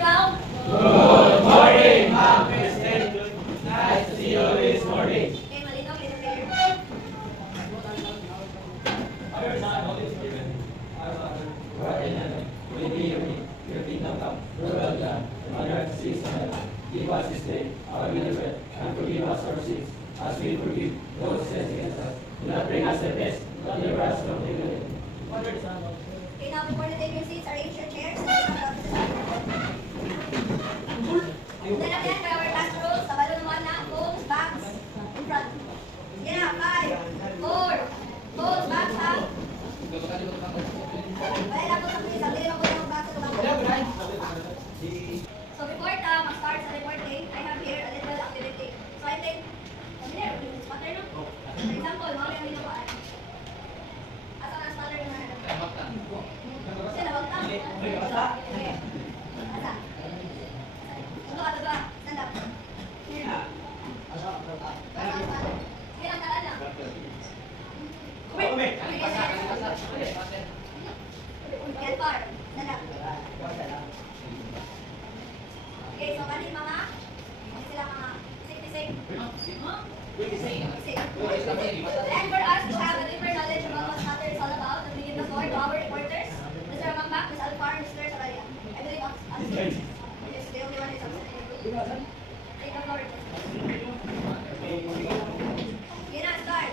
now? Good morning, Ma'am President. Nice to see you this morning. Okay, malinaw, clear. Your kingdom come, your will be done, on earth as it is in heaven. Give us this day our daily bread, and forgive us our sins, as we forgive those who sin against us. Do not bring us to test, but deliver us from evil. Okay, now before you take your seats, arrange your chairs. Then again, by our class rules, kabalo naman na phones, bags, in front. Sige na, 5, 4, phones, bags, ha? Wala lang po sa quiz, ang galing ako yung bags sa lubang. So before mag-start sa report day, I have here a little activity. So I think, here, spatter no? For example, mga may nilawaan. Asa ka na spatter yung mga sila, wag lang. Okay. Asa? Ito ka ba? Stand up. Asa ka spatter? Sige lang, talaan lang. Get far. Stand up. Okay, so kanin mga? Ano sila mga? Sick. And for us to have a deeper knowledge about what matter is all about, we give the floor to our reporters, Mr. Amambak, Ms. Alfar, Mr. Saralia. I believe us. Yes, the only one is absent. Take the floor. Okay na, start.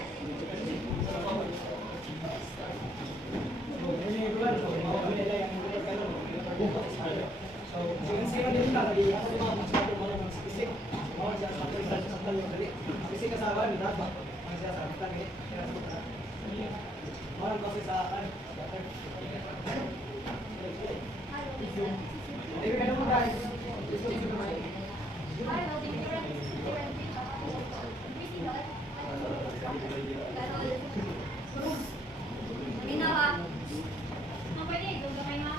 Ginawa. Ang pwede, ito gamay nga.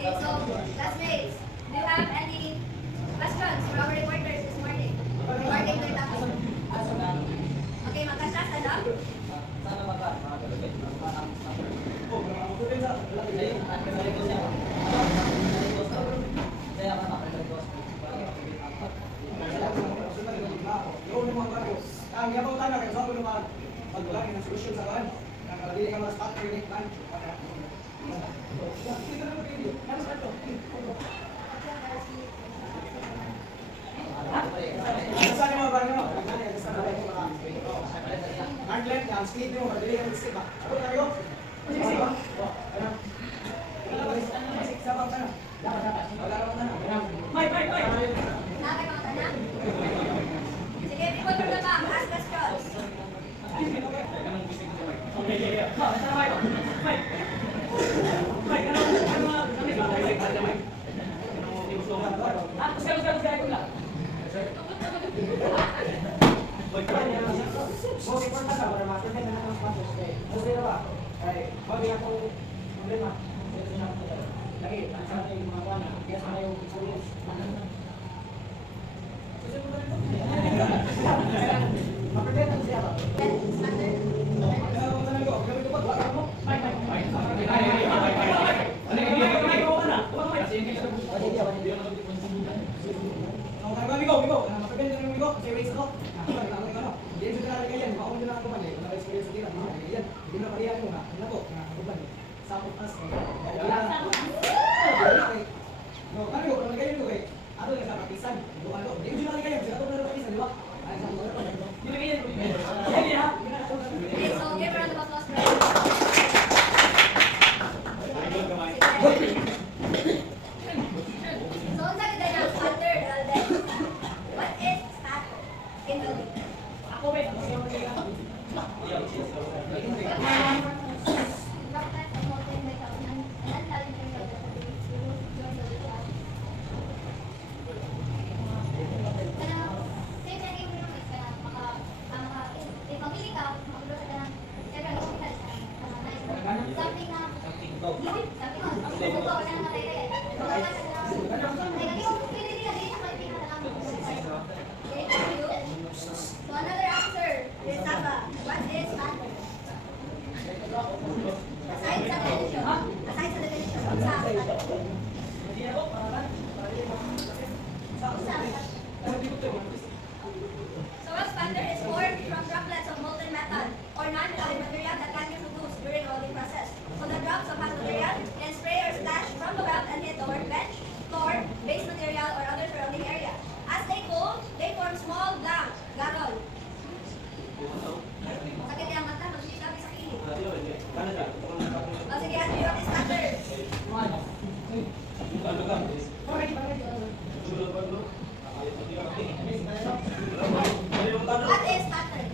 Okay, so classmates, do you have any questions for our reporters this morning? Regarding their topic. Okay, magkasta, stand up. Ang yabaw tayo kaya sa ulo mga magulangin ng solusyon sa kawan. Nakalagay ka mga spot training plan. Saan yung mga bagay mo? Hardline, ang speed mo, madali ka mag-skip ba? Ako tayo? Mag-skip ba? Mag-skip sa bang tanong? Dapat. Wala naman tanong. May! Nakakay mga tanang? Sige, people from the back, ask questions. Okay. sabi nga itong problema. Ito siya. Lagi, ang sa ating mga kuwan, kaya sa kayo sulit. Maprepare na siya ba? Spatter. Okay, so give a round of applause for everyone. So, unsa kita yung spatter, Alden? What is spatter? Kindle. Droplet of molten metal and unchallenged chemical that will be removed during the ritual. Same thing yung is ipamili ka, mag-upload ka ng several chemicals something na something na wala nang natay-tay. So another answer is Saba. What is spatter? Aside sa definition. Aside sa definition. Sa So a spatter is formed from droplets of molten metal or non-metallic material that can be produced during rolling process. So the drops of hot material can spray or splash from the weld and hit the workbench, floor, base material, or other surrounding area. As they cool, they form small blank garol. Sakit yung mata, mag-shift kami sa kilig. O sige, Andrew, what is spatter? What is spatter?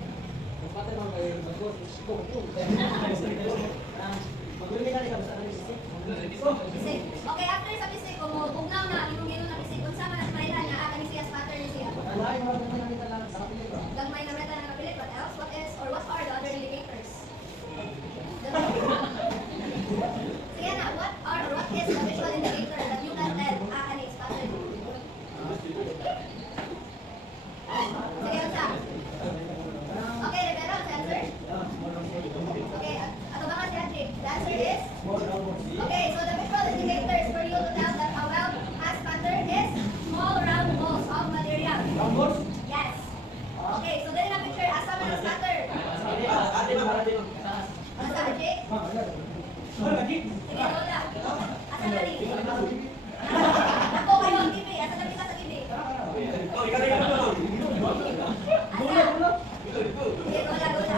Bisig. Okay, after sa bisig, kung ugnaw na, ilong-ilong na bisig, kung sama na smailan niya, ni siya spatter ni siya. Gagmay na meta na kapilit, what else? What is, or what are the other indicators? Sige na, what are or what is the visual indicator that you can tell, ni spatter? Sige, unsa? Okay, Rivera, what's the answer? Okay, ato ba ka si Andrew? The answer is? Okay, so the visual indicators for you to tell that a weld has spatter is small round balls of material. Yes. Okay, so then in a picture, asa man ang spatter? Asa, Jake? Sige, Lola. Asa na rin? Ako kayo ang kibi. Asa na ka sa kibi? Asa? Sige, Lola, Lola.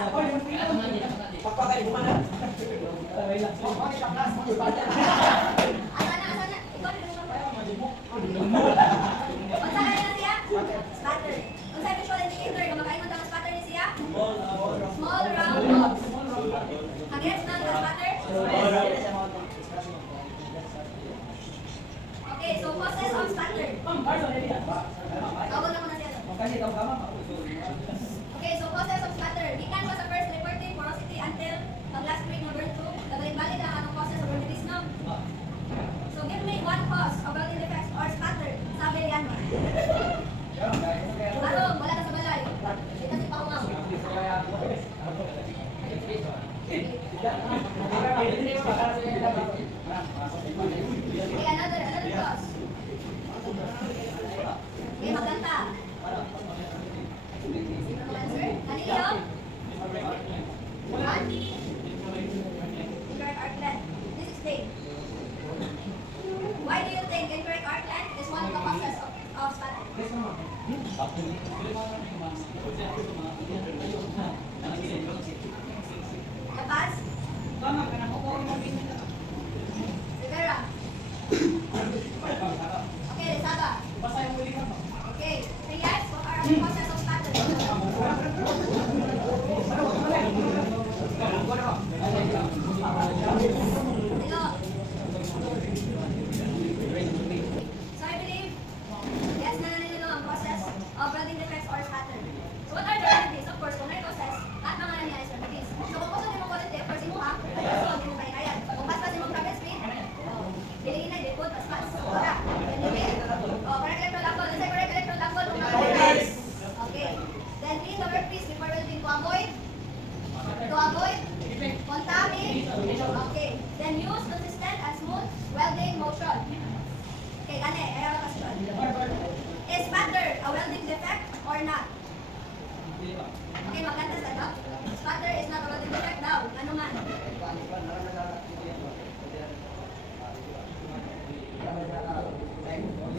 Asa na? Ikaw rin mo. Unsa kayo na siya? Spatter. Unsa visual indicator? Kamakain mo ang spatter ni siya? Small round balls. Against ng spatter? Okay, so process of spatter. Tawag na muna siya. Okay, so process of spatter. Gikan was the first reporting porosity until ang last week number 2. Nabalik-balik na anong process of release no? So give me one cause of welding defects or spatter. Sabi yan mo. Arong, wala na sa balay. Dito si Paungaw. Okay, another cause. Okay, magkanta. Sino ang answer? Kanino? One? Incorrect arc length. Please explain. Why do you think incorrect arc length is one of the causes of spatter? Kapaz? Rivera? Okay, Saba? Okay, Riyaz, what are the causes of spatter? Hello? So I believe, yes, nananilo ang process of welding defects or spatter. So what are the remedies? Of course,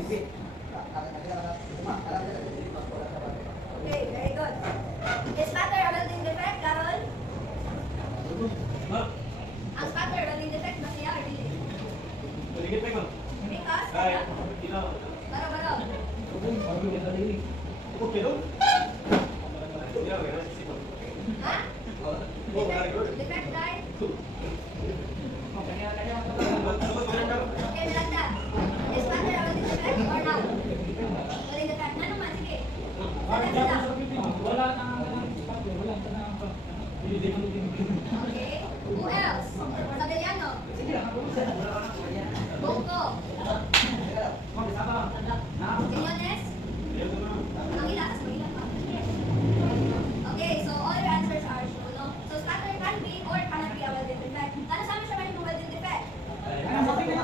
Okay, very good. Is spatter a welding defect, Carol? Ang spatter, welding defect ba siya or hindi? Because? Baro-baro. Ha? Defect right? Okay, Miranda. Is spatter a welding defect or not? Welding defect. Ano man, sige. Sabi sila. Okay. Who else? Sabeliano. Bongko. Quinones. Manila. Manila pa. Okay, so all your answers are true, no? So spatter can be or cannot be a welding defect. Ano sa amin siya man yung welding defect? Okay.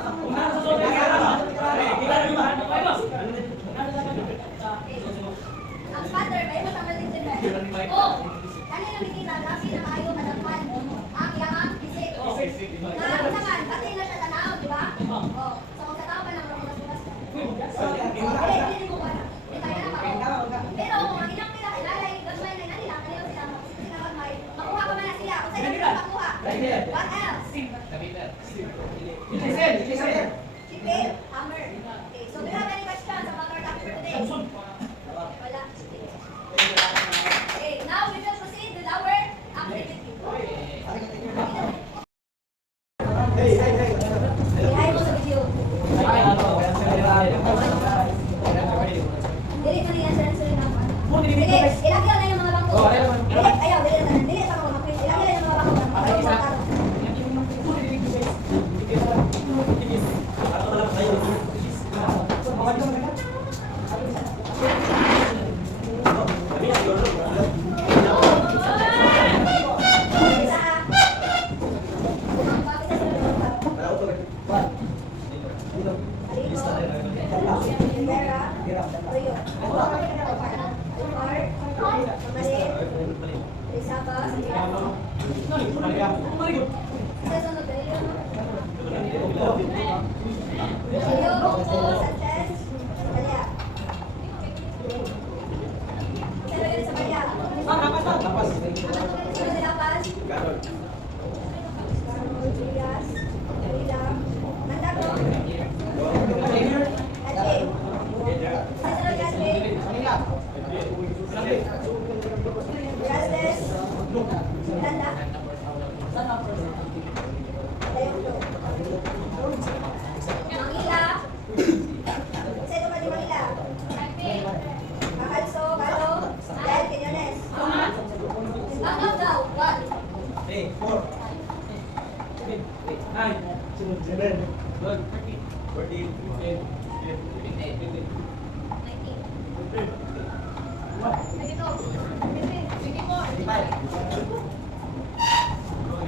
Ang spatter, may mo sa welding defect. Oh! Kanina nakikita, grabe na kayo kadagman. Ang iyang bisik. Ano naman, pati na siya tanaw, di ba? Oh. So kung sa tao pa lang, bukas-bukas ka. Hindi ko pa na. Hindi tayo na mako. Pero kung ang ilang pila, ilalay, gagawin na nila, kanila sila magmay. Makuha pa man na sila. Kung sa'yo na makuha. What else? Chipil, hammer. Okay, so do you have any questions about our topic for today? Wala. Okay, now we will proceed with our activity. Hi mo sa video. Dili ka niya answer na. Sige, ilagyan na yung mga bangko. Ayaw, dili pa ako mag-quiz. Ilagyan na yung mga bangko. Ayaw sa taro.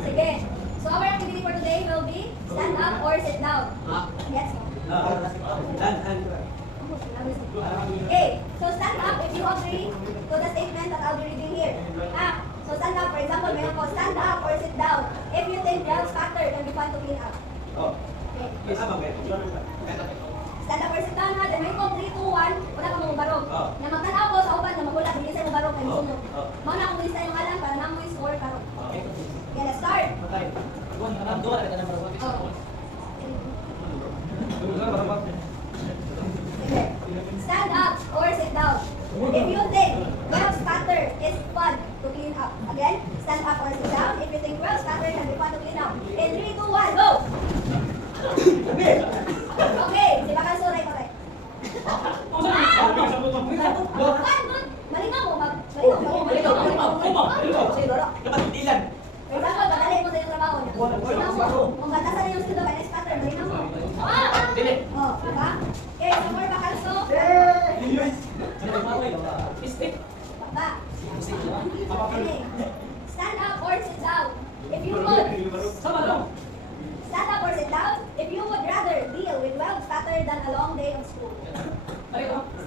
Sige. So our activity for today will be stand up or sit down. Yes. Okay. So stand up if you agree to the statement that I'll be reading here. So stand up, for example, mayroon po stand up or sit down if you think ground spatter can be fun to clean up. Okay. Stand up or sit down ha, then may kong 3, 2, 1, wala kang mga barog. Na magtanaw ko sa uban na magula, hindi sa yung barog kayo sunod. Mauna akong lista yung alam para na mo yung score karo. Okay, let's start. Stand up or sit down. If you think ground spatter is fun to clean up. Again, stand up or sit down if you think ground spatter can be fun to clean up. In 3, 2, 1, go! Okay, si Bakal Suray, correct. Malingaw mo, for example, badalay mo sa iyong trabaho niya. Kung batasan na yung sundo, kaya spatter, malingaw mo. Diba? Okay, so more Bakal So. Baba. Okay. Stand up or sit down. If you would. Stand up or sit down if you would rather deal with weld spatter than a long day of school.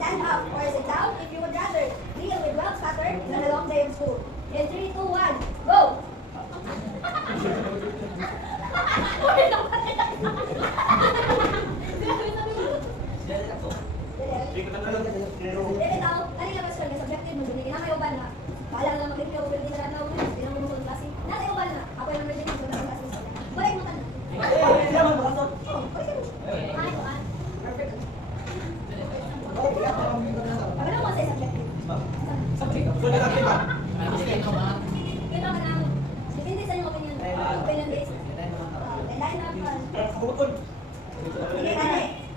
Stand up or sit down if you would rather deal with weld spatter than a long day of school. In 3, 2, 1, go! Dili tao, kanila ba siya subjective mo dili na kayo ba na bahala lang mag-review pero di na daw na di na mo sa klase. Na kayo ba na ako yung reading sa klase. Balik mo tan. Hindi naman makasot. Ano ko an? Perfect. Ano mo sa subjective? Ito ka na. Depende sa inyong opinion. Opinion based. Line up. Okay, kani.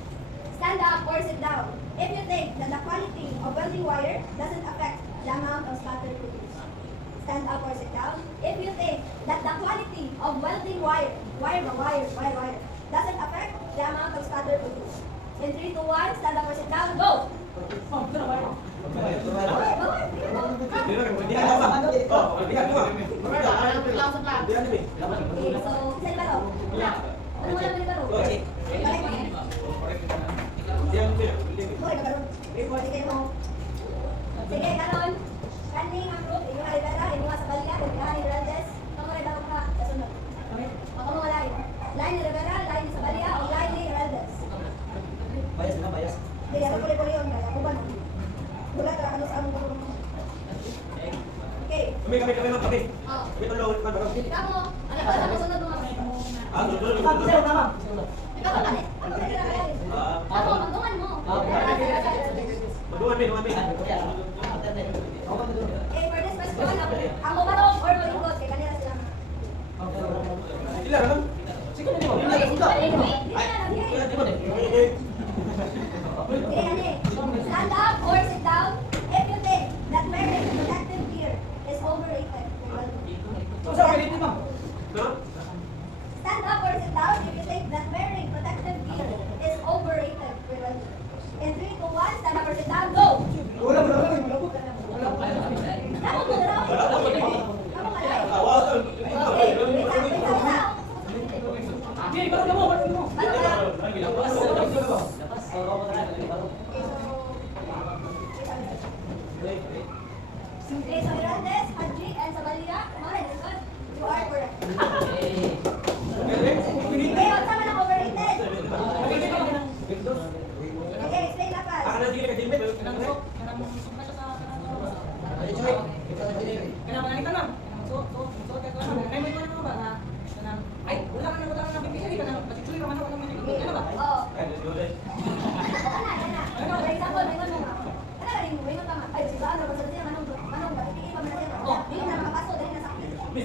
Stand up or sit down. If you think that the quality of welding wire doesn't affect the amount of spatter produced. Stand up or sit down. If you think that the quality of welding wire doesn't affect the amount of spatter produced. In 3, 2, 1, stand up or sit down. Go! Okay, so, saan ba to? Wala. Ano mo lang ba to? Balik mo. Hoy, nagkaroon. Sige mo. Sige, karon. Kaning ang group, inyo nga Rivera, inyo nga Sabalya, inyo nga Heraldez. Kamu rin daw ka, kasunod. O kamu nga line. Line ni Rivera, line ni Sabalya, o line ni Heraldez. Sige, ako puli-puli yun. Ako ba no? Wala ka, ano sa among group. Okay. Kami magpapi. Oh. Ito lang ulit man. Kamu, ano ba sa kasunod mga kapatid? Ah, dudul. Ikaw ba kani? Ano ba kani? Ako, magdungan mo. Duwan mi. Okay, for this question, ang umarong or malungkot, kay kanila sila. Ila naman. Stand up or sit down if you think that wearing protective gear is overrated. Stand up or sit down if you think that wearing protective gear is overrated. In 3, 2, 1, stand up or sit down. Go! Kamu mo na raw. Kamu ka na. Okay, wait lang. Okay, so Heraldez, Haji, and Sabalya, mga good. You are correct. Okay, what's naman ang overrated? Okay, explain na pa. Oh. For example, may tanong ako. Ano ka rin mo? May tanong ay, si Bano, basta siya manong ba? Hindi pa man siya. Hindi na makapasok, dahil nasa akin. Abi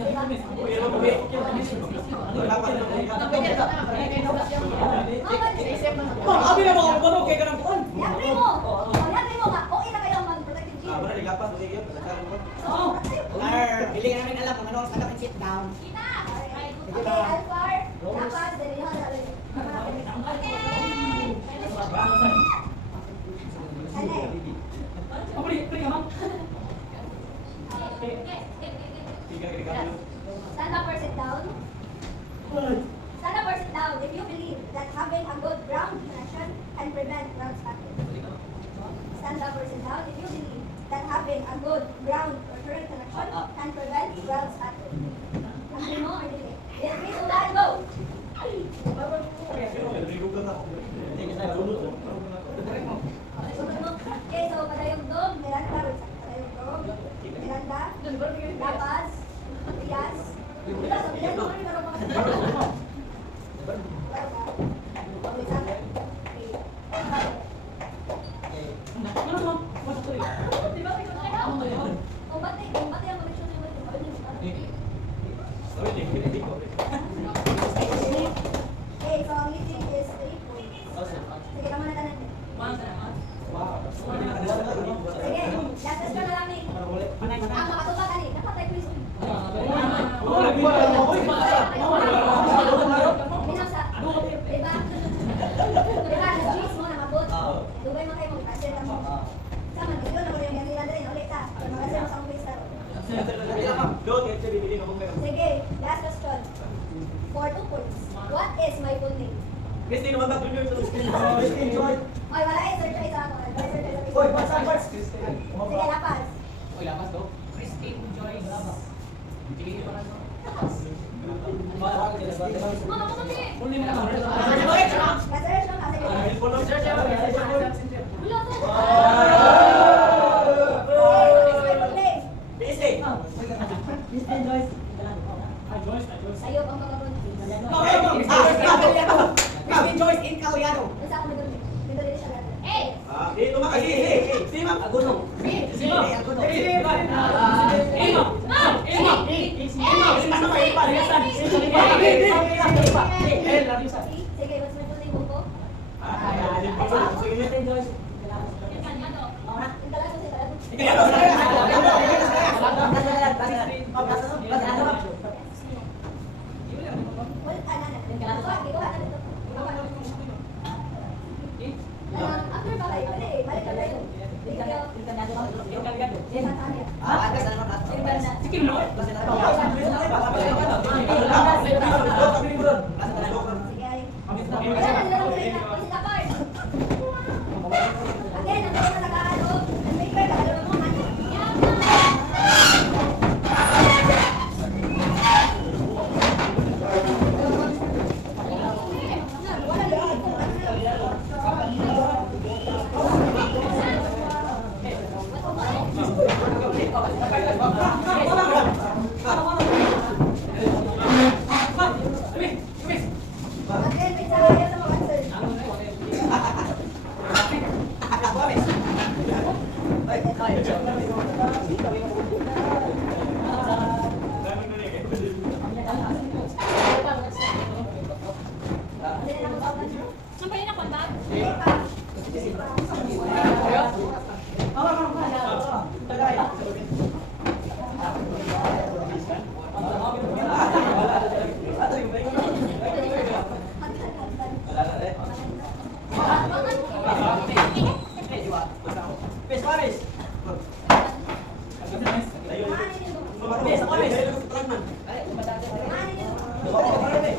na mo ako kay kanang kuan. Yakri mo! Yakri mo nga. Okay na kayo ang mag-protective gear. Dili namin alam kung ano ang sakit sit down. Okay, Alfar. Dapat, dali ha, dali. Okay. Stand up or sit down. Stand up or sit down if you believe that having a good ground connection can prevent ground spatter. Stand up or sit down if you believe that having a good ground or current connection can prevent ground spatter. Agree mo or dili? In 3, 2, 1, go! Okay, so padayong dog, Miranda, padayong dog, Miranda, Lapaz, Trias. Diba, sa bilang mo rin meron mga kung bati ang connection mo ito, sabi niyo, okay, so ang leading is 3 points. Sige, tama na tanan. Sige, last question na lang ni. Ang makatubag ani, dapat tayo quiz. Binasa. Diba? Diba, na-cheese mo na mabot. Dugay mo kayo mag-cashier ka mo. Sama, yun ako yung ganila na rin. Ulit ha. Mag-cashier mo sa quiz na. Sige, last question. For 2 points. What is my full name? Christine, wag ka junior to Christine Joy. Oy, wala eh. Search ay sa ako. Search ay sa Hoy, pass. Sige, lapas. Mama, ko kami. Na-search lang kasi. Wala to. Agunong. Sige, what's my full name po? Yung kanya to. Yung kalaso, si kalaso. Well, after bakay, pwede, balik ka tayo. Sige, ay. Again, ang mga nag-aano, ang paper, kagalaw mo, again, may sarayo sa mga answer. Sampayin ako, bag?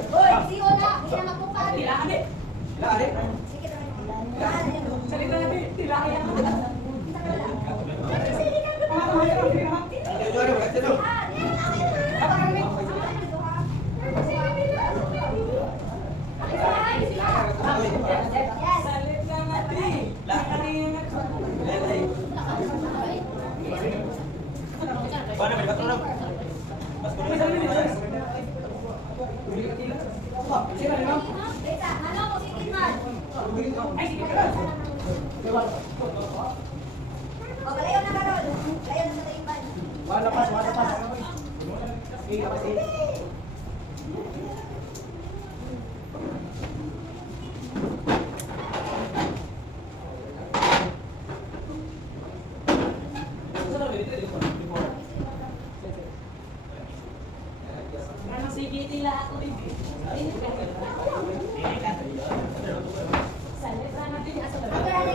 Hoy, si Ola, hindi na magpupad. Sige, O, kalayo na karon. Kalayo na sa taipan. After ano ka,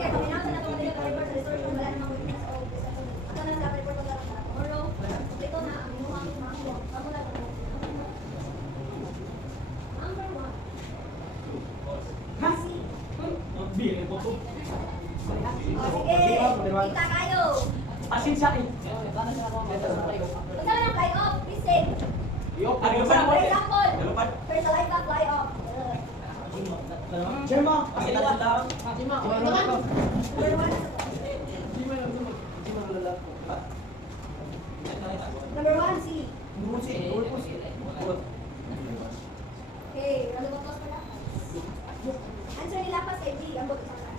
pag-announce na itong mga report sa resort, wala namang witness o discussion. Ato na sa report pag tomorrow, ito na ang inuhang mga ako na ito. Number 1. O, sige, kita kayo. Pasensya eh. Basta na ng fly off, please say. For example, first life na fly off. Number 1, C. Okay, ano ba tos pala? Answer nila pa sa B, ang buto sa akin.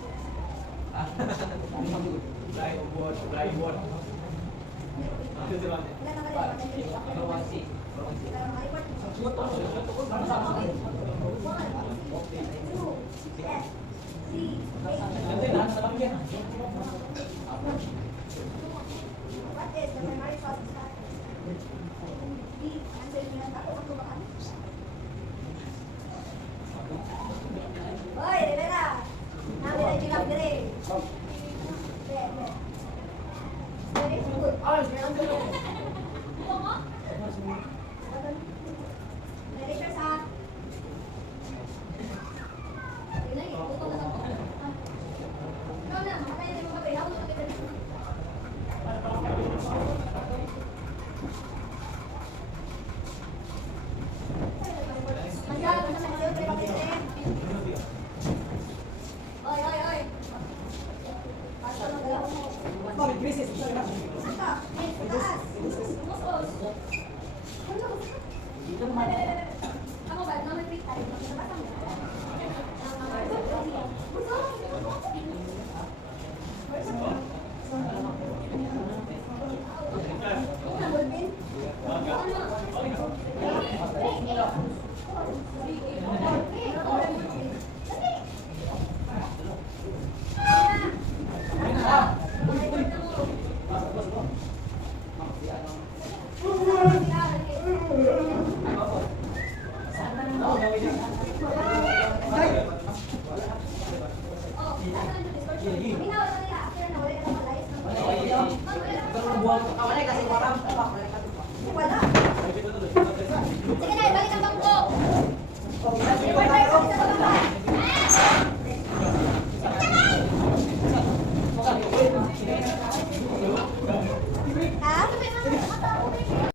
Wala na ka rin, what is the primary cause of that? B, answer nila. Ako ba ka? Hoy, Rivera! Namin ay bilang dire. Very good. Ito mo? Ready, sir, sa? Yun na, tutong na sa ko. Ikaw na, makatayin na yung mga pera. Ako na kapit na. Masyado, basta may siyempre kapit na yan. Oy, oy, oy. Basta magalaw mo. Saka, taas. Musos. Ako ba? Number 3 tayo. Nabasa mo? Musos. Oh,